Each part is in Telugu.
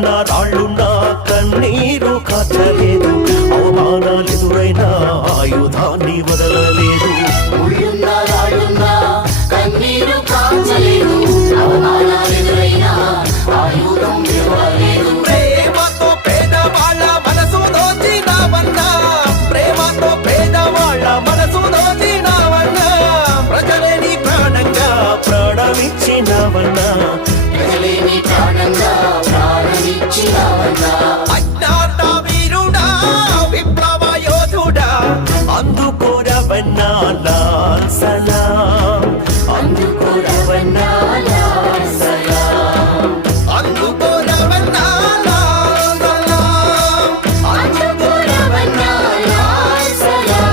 గుళ్ళున్న రాళ్ళున్న కన్నీరు కాచలేదు, అవమానాలెదురైనా ఆయుధాన్ని వదలలేదు. గుళ్ళున్న రాళ్ళున్న కన్నీరు కాచలేదు, అవమానాలెదురైనా ఆయుధం విడవలేదు. ప్రేమతో పేదవాళ్ళ మనసు దోచినావన్నా, ప్రేమతో పేదవాళ్ళ మనసు దోచినావన్నా, ప్రజలే నీ ప్రాణంగా ప్రాణమిచ్చినావన్నా, ప్రజలే నీ ప్రాణంగా ప్రాణమిచ్చినావన్నా. అజ్ఞాత వీరుడా విప్లవ యోధుడా అందుకోరవన్నా లాల్ సలాం, అందుకోరవన్నా లాల్ సలాం, అందుకోరవన్నా లాల్ సలాం, అందుకోరవన్నా లాల్ సలాం.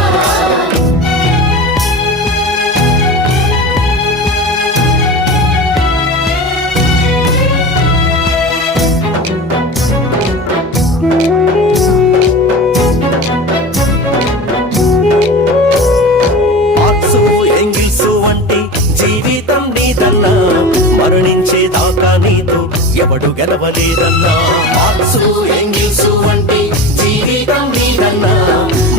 మార్క్సు ఎంగిల్సు వంటి జీవితం నీదన్నా, మరణించేదాకా నీతో ఎవడు గెలవలేదన్నా. మార్క్సు ఎంగిల్సు వంటి జీవితం నీదన్నా,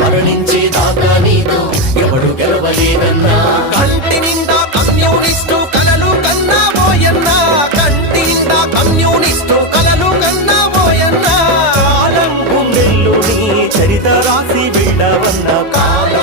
మరణించేదాకా నీతో ఎవడు గెలవలేదన్నా. కంటి నిండా కమ్యూనిస్టు కలలు కన్నాబోయన్నా, కంటి నిండా కమ్యూనిస్టు కలలు కన్నాబోయన్నా, కాలం గుండెల్లు నీ చరిత రాసి వెళ్ళవన్నా, కాలం